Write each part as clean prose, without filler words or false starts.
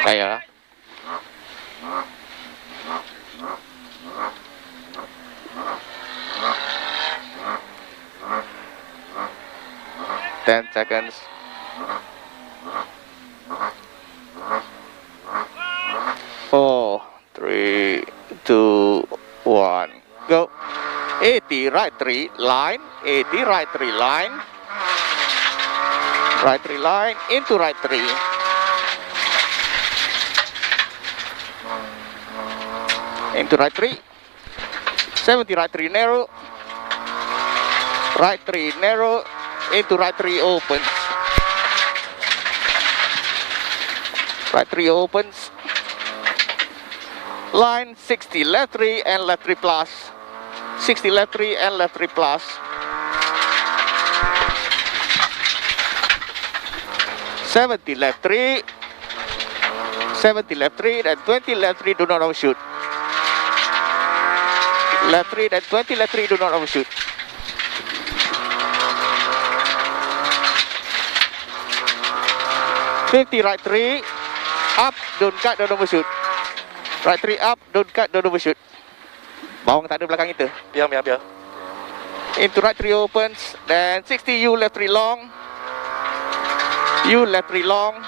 Kaya. 10 seconds. 4, 3, 2, 1, go. 80, right 3, line. 80, right 3, line. Right 3, line, into right 3. Into right 3. 70, right 3, narrow. Right 3, narrow. Into right 3, opens. Right 3 opens. Line 60, left 3 and left 3 plus. 60 left 3 and left 3 plus. 70 left 3. 70 left 3 and 20 left 3, do not overshoot. Left 3 and 20 left 3, do not overshoot. $50 right 3, up, don't cut, don't overshoot. Right 3 up, don't cut, don't overshoot. Bawang tak ada belakang kita. Biar. Into right 3 opens, then 60 U left 3 long. U left 3 long.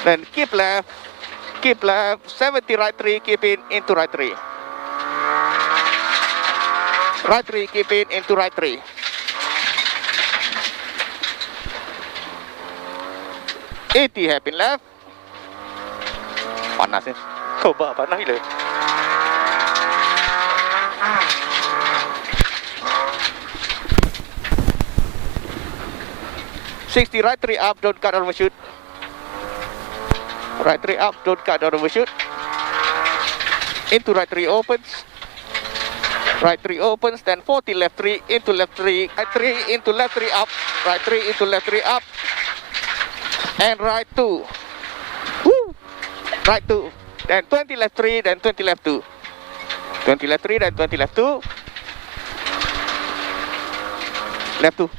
Then keep left, 70 right 3, keep in, into right 3. Right 3, keep in, into right 3. $80 hairpin left. Panas ni. Coba panas gila. $60 right 3 up, don't cut or overshoot. Right 3 up, don't cut or overshoot. Into right 3 opens. Right 3 opens, then 40 left 3, into left 3, right 3 into left 3 up, right 3 into left 3 up. And right 2. Woo! Right 2. Then 20 left 3, then 20 left 2. 20 left 3, then 20 left 2. Left 2.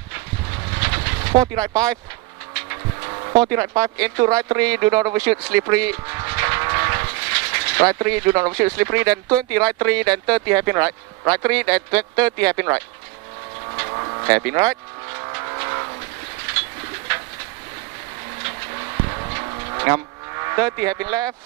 40 right 5. 40 right 5 into right 3, do not overshoot, slippery. Right 3, do not overshoot, slippery. Then 20 right 3, then 30 hairpin right. Right 3, then 30 hairpin right. Hairpin right. Ngam. 30 hairpin left.